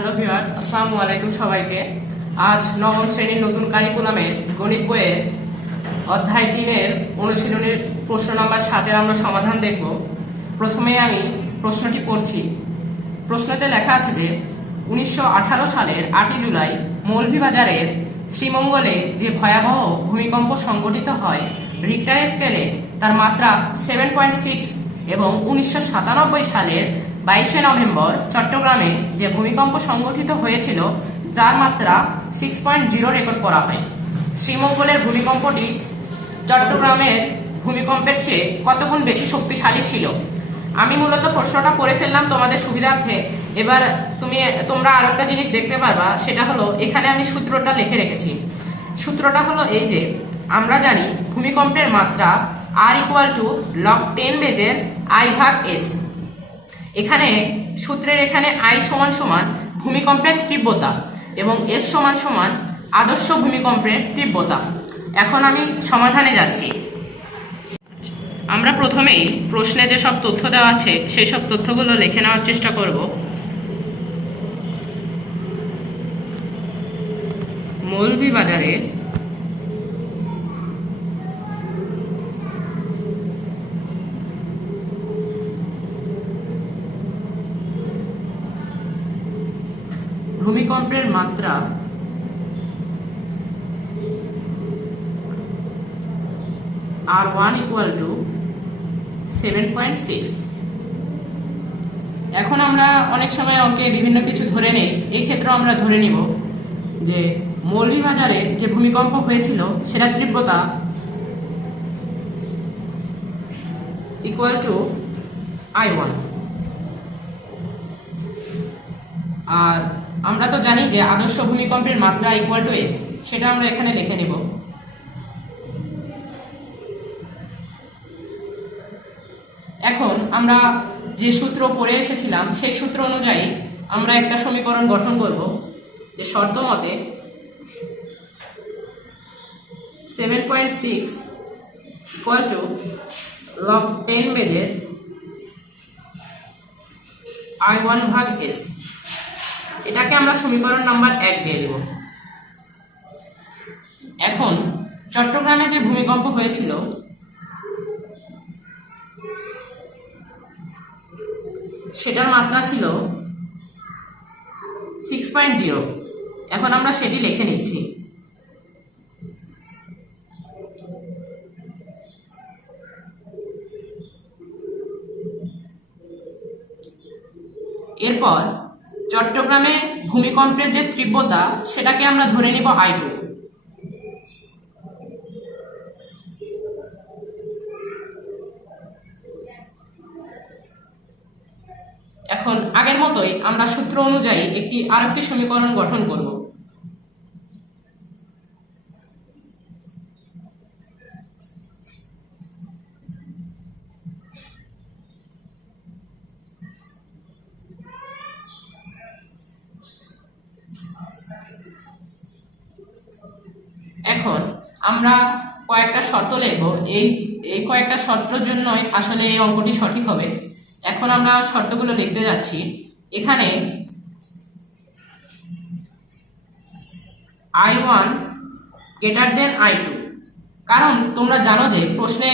Hello viewers, আসসালামু আলাইকুম সবাইকে। আজ নবম শ্রেণির নতুন কারিকুলামের গণিত বইয়ের অধ্যায় তিনের অনুশীলনের প্রশ্ন নাম্বার সাতের আমরা সমাধান দেখব। প্রথমে আমি প্রশ্নটি পড়ছি। প্রশ্নতে লেখা আছে যে, উনিশশো আঠারো সালের আটই জুলাই মৌলভীবাজারের শ্রীমঙ্গলে যে ভয়াবহ ভূমিকম্প সংঘটিত হয় রিক্টার স্কেলে তার মাত্রা সেভেন পয়েন্ট সিক্স এবং উনিশশো সাতানব্বই সালের বাইশে নভেম্বর, চট্টগ্রামে যে ভূমিকম্প সংঘটিত হয়েছিল, যার মাত্রা সিক্স পয়েন্ট জিরো রেকর্ড করা হয়। শ্রীমঙ্গলের ভূমিকম্পটি চট্টগ্রামের ভূমিকম্পের চেয়ে কতগুণ বেশি শক্তিশালী ছিল? আমি মূলত প্রশ্নটা করে ফেললাম তোমাদের সুবিধার্থে। এবার তুমি, তোমরা আর একটা জিনিস দেখতে পারবা, সেটা হলো, এখানে আমি সূত্রটা লিখে রেখেছি। সূত্রটা হলো এই যে, আমরা জানি ভূমিকম্পের মাত্রা R equal to log ten বেজের আই ভাগ এস এখানে সূত্রের এখানে আই সমান সমান ভূমিকম্পের তীব্রতা এবং এস সমান সমান আদর্শ ভূমিকম্পের তীব্রতা। এখন আমি সমাধানে যাচ্ছি। আমরা প্রথমেই প্রশ্নে যে সব তথ্য দেওয়া আছে সেই সব তথ্যগুলো লিখে নেওয়ার চেষ্টা করব। মৌলভীবাজারে ভূমিকম্পের মাত্রা R one equal to seven point six এখন আমরা অনেক সময় অঙ্কে বিভিন্ন কিছু ধরে নেই, এই ক্ষেত্রেও আমরা ধরে নিব যে মৌলভীবাজারে যে ভূমিকম্প হয়েছিল সেটা তীব্রতা ইকুয়াল টু আই ওয়ান আর আমরা তো জানি যে আদর্শ ভূমিকম্পের মাত্রা ইকুয়াল টু এস সেটা আমরা এখানে লিখে নেব। এখন আমরা যে সূত্র পড়ে এসেছিলাম, সেই সূত্র অনুযায়ী আমরা একটা সমীকরণ গঠন করব, যে শর্ত মতে seven point six equal to log ten বেজের আই ওয়ান ভাগ এস এটাকে আমরা সমীকরণ নাম্বার এক দিয়ে দেব। এখন চট্টগ্রামে যে ভূমিকম্প হয়েছিল, সেটার মাত্রা ছিল সিক্স পয়েন্ট জিরো এখন আমরা সেটি লিখে নিচ্ছি। এরপর চট্টগ্রামে ভূমিকম্পের যে তীব্রতা, সেটাকে আমরা ধরে নিব আই টু এখন আগের মতোই আমরা সূত্র অনুযায়ী একটি আরেকটি সমীকরণ গঠন করব। লিখব এই এই কয়েকটা শর্তর জন্যই আসলে এই অঙ্কটি সঠিক হবে। এখন আমরা শর্তগুলো লিখতে যাচ্ছি। এখানে I one greater than I two কারণ তোমরা জানো যে প্রশ্নে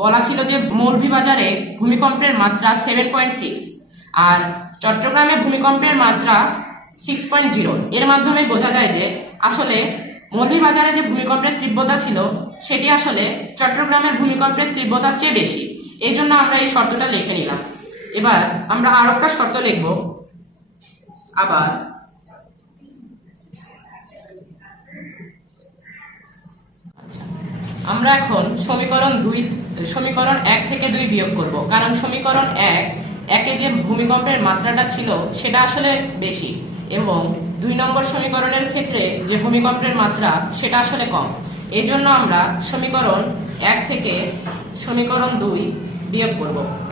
বলা ছিল যে মৌলভীবাজারে ভূমিকম্পের মাত্রা সেভেন পয়েন্ট সিক্স আর চট্টগ্রামে ভূমিকম্পের মাত্রা সিক্স পয়েন্ট জিরো এর মাধ্যমে বোঝা যায় যে আসলে মৌলভীবাজারে যে ভূমিকম্পের তীব্রতা ছিল সেটি আসলে চট্টগ্রামের ভূমিকম্পের তীব্রতার চেয়ে বেশি। এই জন্য আমরা এই শর্তটা লিখে নিলাম। এবার আমরা আর একটা শর্ত লিখব। আবার আচ্ছা, আমরা এখন সমীকরণ দুই সমীকরণ এক থেকে দুই বিয়োগ করব। কারণ সমীকরণ এক একে যে ভূমিকম্পের মাত্রাটা ছিল সেটা আসলে বেশি। এবং দুই নম্বর সমীকরণের ক্ষেত্রে যে ভূমিকম্পের মাত্রা, সেটা আসলে কম। এই জন্য আমরা সমীকরণ এক থেকে সমীকরণ দুই বিয়োগ করব।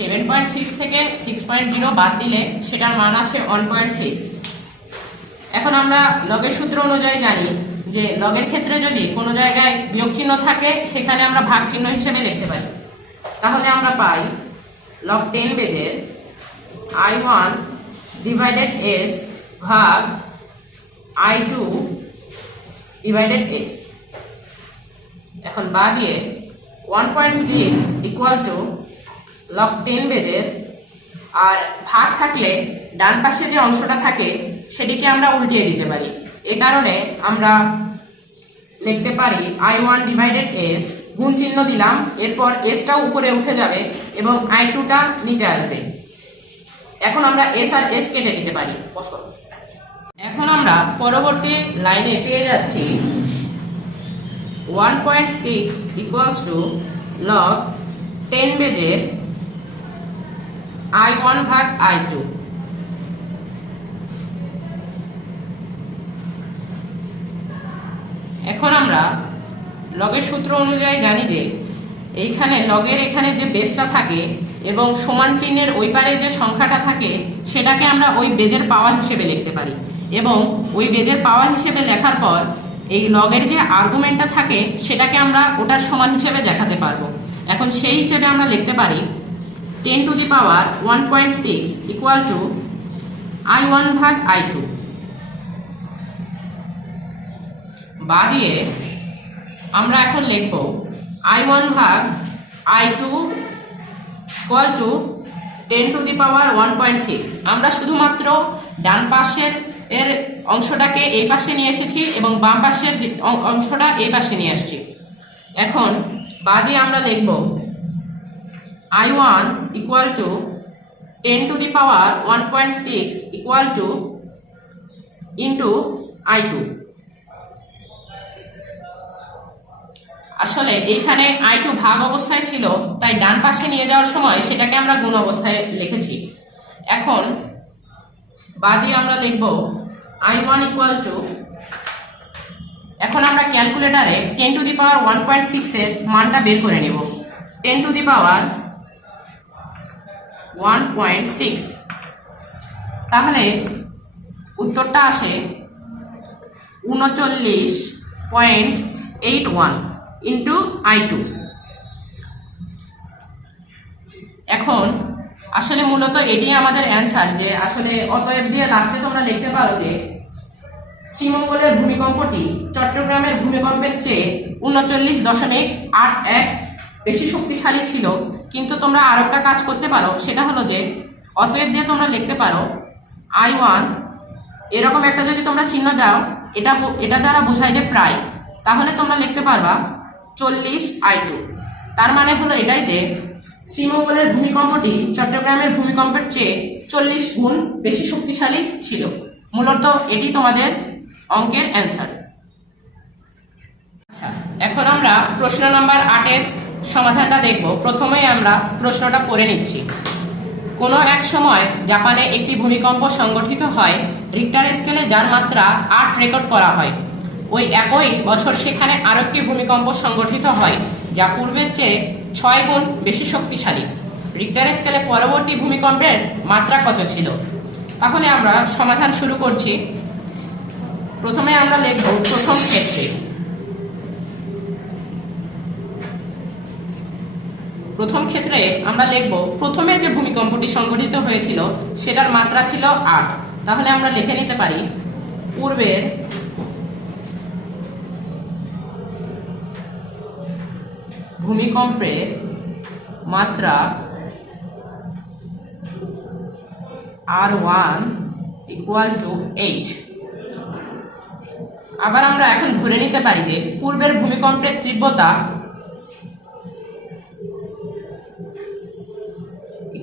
সেভেন পয়েন্ট সিক্স থেকে সিক্স পয়েন্ট জিরো বাদ দিলে সেটার মান আসে ওয়ান পয়েন্ট সিক্স এখন আমরা লগের সূত্র অনুযায়ী জানি যে লগের ক্ষেত্রে যদি কোনো জায়গায় বিয়োগ চিহ্ন থাকে, সেখানে আমরা ভাগ চিহ্ন হিসেবে লিখতে পারি। তাহলে আমরা পাই লগ টেন বেজের আই ওয়ান ডিভাইডেড এস ভাগ আই টু ডিভাইডেড এস এখন বা দিয়ে one point six equal to log ten বেজের আর ভাগ থাকলে ডান পাশে যে অংশটা থাকে, সেটিকে আমরা উল্টিয়ে দিতে পারি। এ কারণে আমরা লিখতে পারি আই ওয়ান ডিভাইডেড এস গুণ চিহ্ন দিলাম, এরপর এসটা উপরে উঠে যাবে এবং আই টুটা নিচে আসবে। এখন আমরা এস আর এস কেটে দিতে পারি। এখন আমরা পরবর্তী লাইনে পেয়ে যাচ্ছি। One point six equals to log ten বেজের আই ওয়ান ভাগ আই টু এখন আমরা লগের সূত্র অনুযায়ী জানি যে এইখানে লগের এখানে যে বেসটা থাকে এবং সমান চিহ্নের ওই পারে যে সংখ্যাটা থাকে, সেটাকে আমরা ওই বেজের পাওয়ার হিসেবে লিখতে পারি। এবং ওই বেজের পাওয়ার হিসেবে লেখার পর এই লগের যে আর্গুমেন্টটা থাকে, সেটাকে আমরা ওটার সমান হিসেবে দেখাতে পারব। এখন সেই হিসেবে আমরা লিখতে পারি ten to the power one point six equal to I one ভাগ আই টু বা দিয়ে আমরা এখন লিখব আই ওয়ান ভাগ I two equal to ten to the power one point six আমরা শুধুমাত্র ডান পাশের এর অংশটাকে এই পাশে নিয়ে এসেছি এবং বাম পাশের অংশটা এই পাশে নিয়ে আসছি। এখন বা দিয়ে আমরা লিখব I one equal to ten to the power one point six equal to into I two আসলে এইখানে আই টু ভাগ অবস্থায় ছিল, তাই ডান পাশে নিয়ে যাওয়ার সময় সেটাকে আমরা গুণ অবস্থায় লিখেছি। এখন বাদি আমরা লিখব আই ওয়ান ইকুয়াল টু এখন আমরা ক্যালকুলেটারে ten to the power one point সিক্সের মানটা বের করে নেব। Ten to the power one point six তাহলে উত্তরটা আসে উনচল্লিশ point eight one into I two এখন আসলে মূলত এটি আমাদের অ্যান্সার যে আসলে অতএব দিয়ে লাস্টে তোমরা লিখতে পারো যে শ্রীমঙ্গলের ভূমিকম্পটি চট্টগ্রামের ভূমিকম্পের চেয়ে উনচল্লিশ দশমিক আট এক বেশি শক্তিশালী ছিল কিন্তু তোমরা আরও একটা কাজ করতে পারো, সেটা হলো যে, অতএব দিয়ে তোমরা লিখতে পারো আই ওয়ান এরকম একটা যদি তোমরা চিহ্ন দাও, এটা এটা দ্বারা বোঝায় যে প্রায়, তাহলে তোমরা লিখতে পারবা চল্লিশ আই টু তার মানে হলো এটাই যে, শ্রীমঙ্গলের ভূমিকম্পটি চট্টগ্রামের ভূমিকম্পের চেয়ে চল্লিশ গুণ বেশি শক্তিশালী ছিল। মূলত এটি তোমাদের অঙ্কের অ্যান্সার আচ্ছা এখন আমরা প্রশ্ন নাম্বার আটের সমাধানটা দেখব। প্রথমেই আমরা প্রশ্নটা পড়ে নিচ্ছি। কোনো এক সময় জাপানে একটি ভূমিকম্প সংগঠিত হয় রিক্টার স্কেলে যার মাত্রা আট রেকর্ড করা হয়। ওই একই বছর সেখানে আরও একটি ভূমিকম্প সংগঠিত হয়, যা পূর্বের চেয়ে ছয় গুণ বেশি শক্তিশালী। রিক্টার স্কেলে পরবর্তী ভূমিকম্পের মাত্রা কত ছিল? তাহলে আমরা সমাধান শুরু করছি। প্রথমে আমরা লিখব প্রথম ক্ষেত্রে। প্রথম ক্ষেত্রে আমরা লিখব, প্রথমে যে ভূমিকম্পটি সংঘটিত হয়েছিল, সেটার মাত্রা ছিল আট। তাহলে আমরা লিখে নিতে পারি, পূর্বের ভূমিকম্পের মাত্রা R one equal to eight আবার আমরা এখন ধরে নিতে পারি যে, পূর্বের ভূমিকম্পের তীব্রতা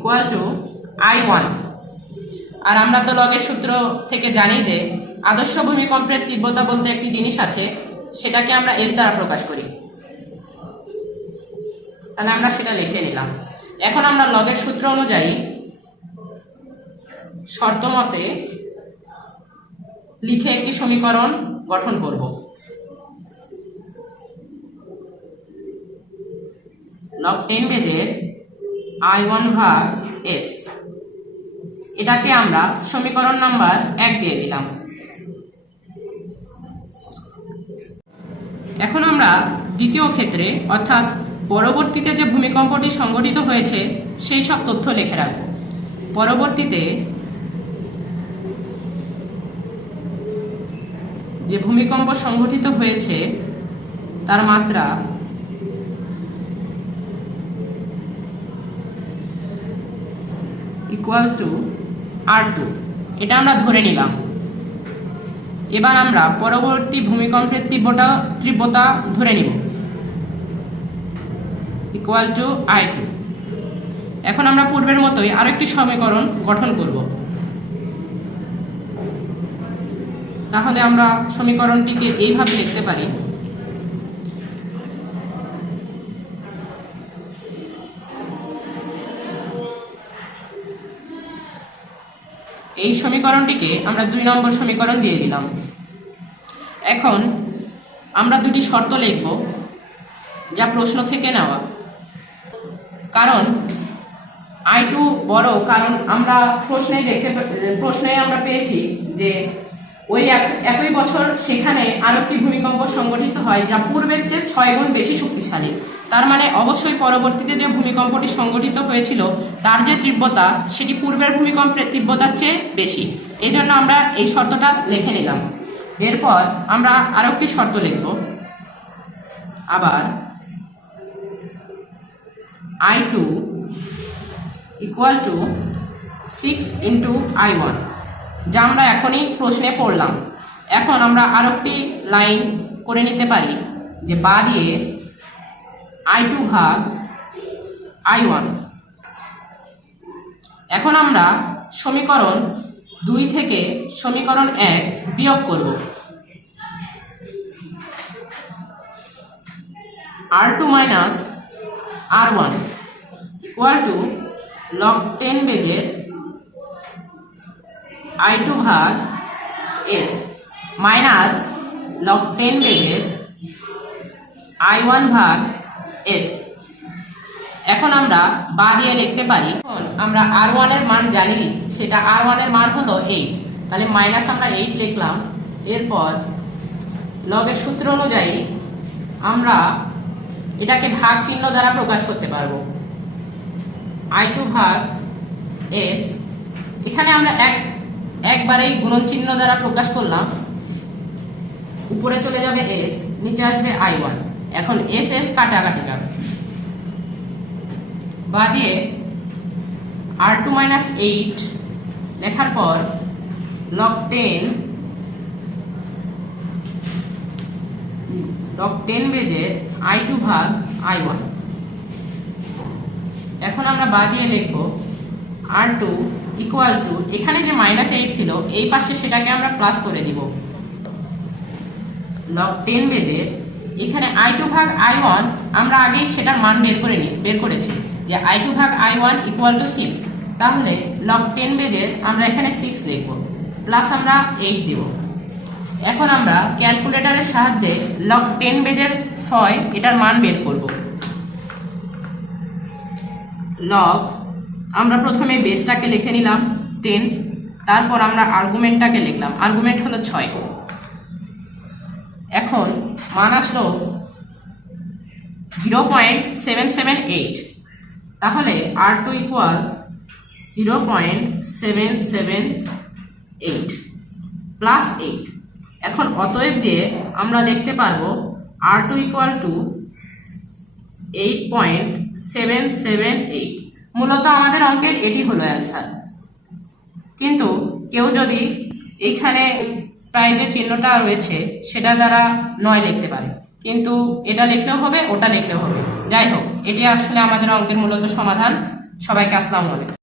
ইকুয়াল টু আই ওয়ান আর আমরা তো লগের সূত্র থেকে জানি যে আদর্শ ভূমিকম্পের তীব্রতা বলতে একটি জিনিস আছে, সেটাকে আমরা এস দ্বারা প্রকাশ করি। তাহলে আমরা সেটা লিখে নিলাম। এখন আমরা লগের সূত্র অনুযায়ী শর্ত মতে লিখে একটি সমীকরণ গঠন করব। লগ টেন বেজের আই ওয়ান ভাগ এস এটাকে আমরা সমীকরণ নাম্বার এক দিয়ে দিলাম। এখন আমরা দ্বিতীয় ক্ষেত্রে, অর্থাৎ পরবর্তীতে যে ভূমিকম্পটি সংঘটিত হয়েছে, সেই সব তথ্য লিখে রাখব। পরবর্তীতে যে ভূমিকম্প সংঘটিত হয়েছে, তার মাত্রা ইকুয়াল টু আর টু এটা আমরা ধরে নিলাম। এবার আমরা পরবর্তী ভূমিকম্পের তীব্রতা তীব্রতা ধরে নিব। ইকুয়াল টু আই টু এখন আমরা পূর্বের মতোই আরেকটি সমীকরণ গঠন করব। তাহলে আমরা সমীকরণটিকে এইভাবে লিখতে পারি। এই সমীকরণটিকে আমরা দুই নম্বর সমীকরণ দিয়ে দিলাম। এখন আমরা দুটি শর্ত লিখব যা প্রশ্ন থেকে নেওয়া। কারণ আই টু বড়, কারণ আমরা প্রশ্নে দেখতে প্রশ্নে আমরা পেয়েছি যে ওই এক- একই বছর সেখানে আরেকটি ভূমিকম্প সংগঠিত হয়, যা পূর্বের চেয়ে ছয় গুণ বেশি শক্তিশালী। তার মানে অবশ্যই পরবর্তীতে যে ভূমিকম্পটি সংঘটিত হয়েছিল, তার যে তীব্রতা, সেটি পূর্বের ভূমিকম্পের তীব্রতার চেয়ে বেশি। এই জন্য আমরা এই শর্তটা লিখে নিলাম। এরপর আমরা আরও একটি শর্ত লিখব। আবার I two equal to six into I one যা আমরা এখনই প্রশ্নে পড়লাম। এখন আমরা আরও একটি লাইন করে নিতে পারি, যে বা দিয়ে আই টু ভাগ আই ওয়ান এখন আমরা সমীকরণ দুই থেকে সমীকরণ এক বিয়োগ করব। R two minus R one equal to log ten বেজের আই টু ভাগ এস মাইনাস লগ টেন বেজের আই ওয়ান ভাগ এস এখন আমরা বা দিয়ে লিখতে পারি, এখন আমরা আর ওয়ানের মান জানি, সেটা আর ওয়ানের মান হলো এইট তাহলে মাইনাস আমরা এইট লিখলাম, এরপর লগের সূত্র অনুযায়ী আমরা এটাকে ভাগ চিহ্ন দ্বারা প্রকাশ করতে পারব। আই টু ভাগ এস এখানে আমরা এক, একবারেই গুণন চিহ্ন দ্বারা প্রকাশ করলাম, উপরে চলে যাবে এস নিচে আসবে আই ওয়ান এখন এস এস কাটাকাটি যাবে। বা দিয়ে আর টু মাইনাস এইট লেখার পর লক টেন লক টেন বেজে আই টু ভাগ আই ওয়ান এখন আমরা বা দিয়ে লিখব আর টু ইকুয়াল টু এখানে যে মাইনাস এইট ছিল, এই পাশে সেটাকে আমরা প্লাস করে দিব। লক টেন বেজে এখানে আই টু ভাগ আই ওয়ান আমরা আগেই সেটার মান বের করে নি বের করেছি। যে আই টু ভাগ I one equal to six তাহলে লগ টেন বেজের আমরা এখানে সিক্স লিখব প্লাস আমরা এইট দেব। এখন আমরা ক্যালকুলেটরের সাহায্যে লগ টেন বেজের ছয় এটার মান বের করব। লগ আমরা প্রথমে বেসটাকে লিখে নিলাম টেন তারপর আমরা আর্গুমেন্টটাকে লিখলাম। আর্গুমেন্ট হলো ছয়। এখন মান আসলো zero point seven seven eight. তাহলে R two equal zero point seven seven eight plus eight. এখন অতএব দিয়ে আমরা লিখতে পারব R two equal to eight point seven seven eight. মূলত আমাদের অঙ্কের এটি হলো অ্যান্সার। কিন্তু কেউ যদি এইখানে প্রায় যে চিহ্নটা রয়েছে, সেটা দ্বারা নয় লিখতে পারে। কিন্তু এটা লিখলেও হবে, ওটা লিখলেও হবে। যাই হোক, এটি আসলে আমাদের অঙ্কের মূলত সমাধান। সবাইকে আসলাম আলাইকুম।